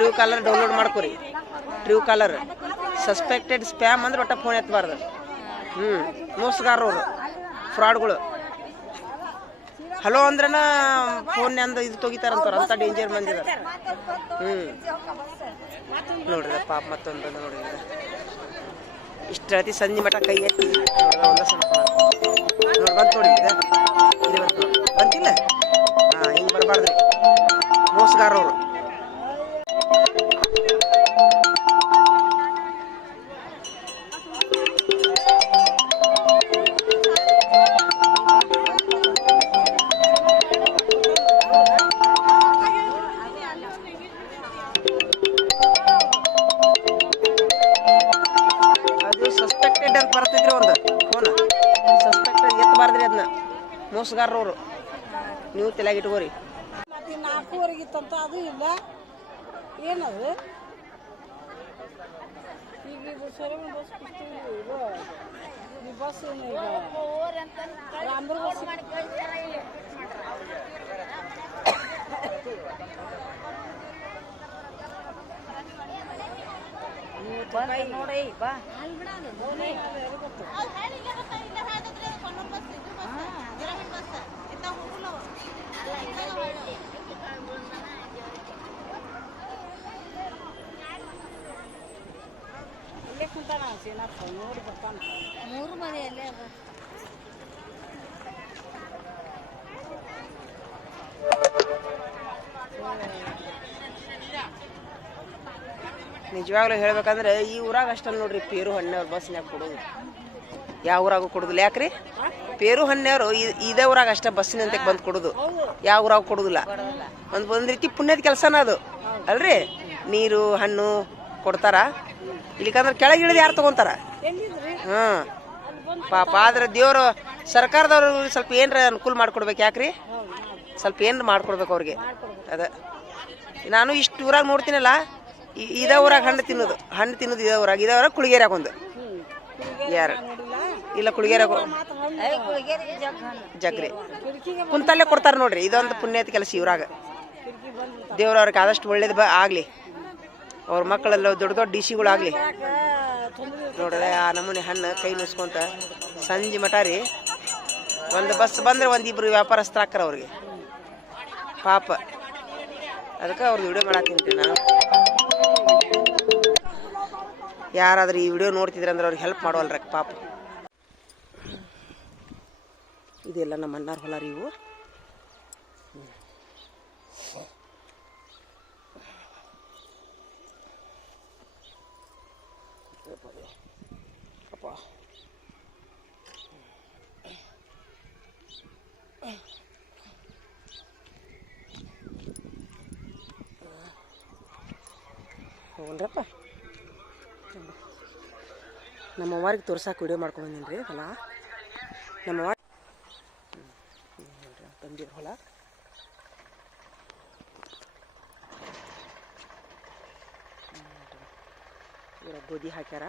True collar download ಮಾಡ್ಕೊರಿ. True collar suspected spam ಅಂದ್ರೆ ಒಟ್ಟ ಫೋನ್ ಎತ್ತಬಾರ್ದು ಹ್ಞೂ ಮೋಸಗಾರರು ಫ್ರಾಡ್ಗಳು ಹಲೋ ಅಂದ್ರನ ಫೋನ್ ಅಂದ ಇದು ತೆಗಿತಾರಂತಾರ ಅಂತ ಡೇಂಜರ್ ಮಂದಿದ ಹ್ಞೂ ನೋಡ್ರಿ ಪಾಪ ಮತ್ತೊಂದು ನೋಡಿದ. ಇಷ್ಟು ರಾತಿ ಸಂಜೆ ಮಠ ಕೈ ಎತ್ತಿ ನೋಡಿ ಬಂತು ನೋಡಿ. ಬಂತಿಲ್ಲ? ಹಾಂ, ಹಿಂಗೆ ಬರಬಾರ್ದ್ರಿ. ಮೋಸಗಾರರು ಅಂತ ಬರ್ತಿದ್ರಿ ಒಂದು ಫೋನ್ ಸಸ್ಪೆಕ್ಟ್ ಎತ್ತಬಾರ್ದ್ರಿ ಅದನ್ನ ಮೋಸಗಾರರವರು ನೀವು ತಲೆಯಾಗಿ ಇಟ್ಕೋರಿ ಮತ್ತೆ ನಾಲ್ಕೂವರೆಗಿತ್ತಂತ ಅದು ಇಲ್ಲ ಏನದು ಈಗ ಇದು ಬಸ್ ಬಿಡ್ತೀವಿ ಇದು ಈ ಬಸ್ ಏನು ಈಗ ರಾಮದುರ್ಗ ಬಸ್ ನೋಡಿ ಬಾ. ಇಲ್ಲೇ ಕುಂತಾನ ನೋಡಿ ಬರ್ತಾನ. ಮೂರು ಮನೆಯಲ್ಲೇ ಅದ ನಿಜವಾಗ್ಲೂ ಹೇಳ್ಬೇಕಂದ್ರೆ ಈ ಊರಾಗ ಅಷ್ಟಲ್ಲ ನೋಡ್ರಿ ಪೇರು ಹಣ್ಣವ್ರು ಬಸ್ನ್ಯಾಗ ಕೊಡೋದು. ಯಾವ ಊರಾಗೂ ಕೊಡುದಿಲ್ಲ. ಯಾಕ್ರಿ? ಪೇರು ಹಣ್ಣವ್ರು ಇದೇ ಊರಾಗ ಅಷ್ಟೇ ಬಸ್ಸಿನಂತೆ ಬಂದು ಕೊಡುದು. ಯಾವ ಊರಾಗ ಕೊಡುದಿಲ್ಲ. ಒಂದು ಒಂದು ರೀತಿ ಪುಣ್ಯದ ಕೆಲಸನ ಅದು. ಅಲ್ರಿ? ನೀರು, ಹಣ್ಣು ಕೊಡ್ತಾರ. ಇಲ್ಲಿಕಂದ್ರೆ ಕೆಳಗೆ ಇಳಿದು ಯಾರು ತಗೊಂತಾರ? ಹಾಂ ಪಾಪ ಆದ್ರೆ ದೇವರು, ಸರ್ಕಾರದವ್ರು ಸ್ವಲ್ಪ ಏನ್ರ ಅನುಕೂಲ ಮಾಡ್ಕೊಡ್ಬೇಕು ಯಾಕ್ರಿ? ಸ್ವಲ್ಪ ಏನ್ ಮಾಡ್ಕೊಡ್ಬೇಕು ಅವ್ರಿಗೆ? ಅದ. ನಾನು ಇಷ್ಟು ಊರಾಗ ನೋಡ್ತೀನಲ್ಲ ಇದೇ ಊರಾಗ ಹಣ್ಣು ತಿನ್ನೋದು. ಹಣ್ಣು ತಿನ್ನೋದು ಇದ ಊರಾಗ ಇದೇ ಊರಾಗ ಕುಳಿಗೇರಾಗ ಒಂದು. ಯಾರು? ಇಲ್ಲ, ಕುಳಿಗೇರಾಗ ಜಗ್ರಿ. ಕುಂತಲ್ಲೇ ಕೊಡ್ತಾರೆ ನೋಡ್ರಿ. ಇದೊಂದು ಪುಣ್ಯದ ಕೆಲಸ ಇವರಾಗ. ದೇವ್ರ ಅವ್ರಿಗೆ ಆದಷ್ಟು ಒಳ್ಳೇದು ಬ ಆಗಲಿ. ಅವ್ರ ಮಕ್ಕಳೆಲ್ಲ ದೊಡ್ಡ ದೊಡ್ಡ ಡಿ ಸಿಗಳಾಗ್ಲಿ ನೋಡ್ರಿ, ಆ ನಮೂನೆ ಹಣ್ಣು ಕೈ ನುಸ್ಕೊಂತ ಸಂಜೆ ಮಟ ರೀ. ಒಂದು ಬಸ್ ಬಂದ್ರೆ ಒಂದಿಬ್ರು ವ್ಯಾಪಾರಸ್ಥರ ಹಾಕ್ರ ಅವ್ರಿಗೆ. ಪಾಪ. ಅದಕ್ಕೆ ಅವ್ರದ್ದು ವಿಡಿಯೋ ಮಾಡತ್ತೀನಿ ನಾನು. ಯಾರಾದ್ರೂ ಈ ವಿಡಿಯೋ ನೋಡ್ತಿದ್ರೆ ಅಂದ್ರೆ ಅವ್ರಿಗೆ ಹೆಲ್ಪ್ ಮಾಡೋಲ್ರಕ್ಕೆ ಪಾಪ. ಇದೆಲ್ಲ ನಮ್ಮ ಅಣ್ಣಾರ ಹೊಲ ರೀ ಇವು. ಹೋಗ್ರಪ್ಪ ನಮ್ಮ ಅವ್ವಾರಿಗೆ ತೋರ್ಸಕ್ಕೆ ವಿಡಿಯೋ ಮಾಡ್ಕೊಂಡು ರೀ ಹೊಲ. ನಮ್ಮ ಅವ್ವ ತಂದಿರ ಹೊಲ. ಗೋಧಿ ಹಾಕ್ಯಾರ.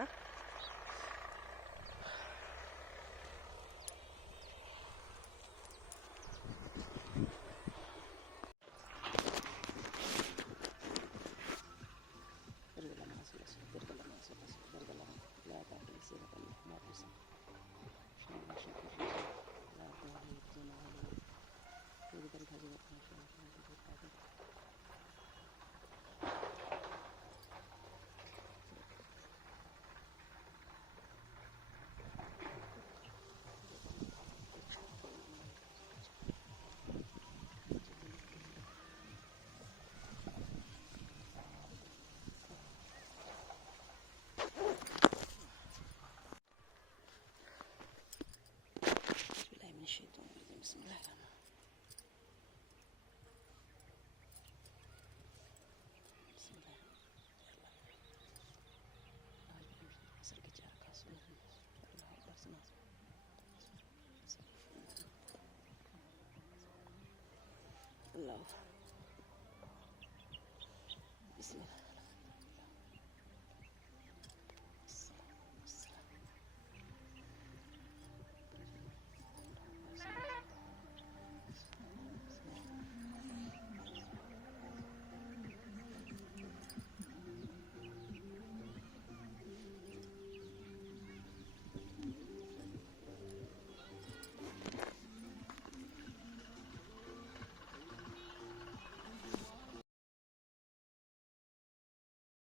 Thank you. 了。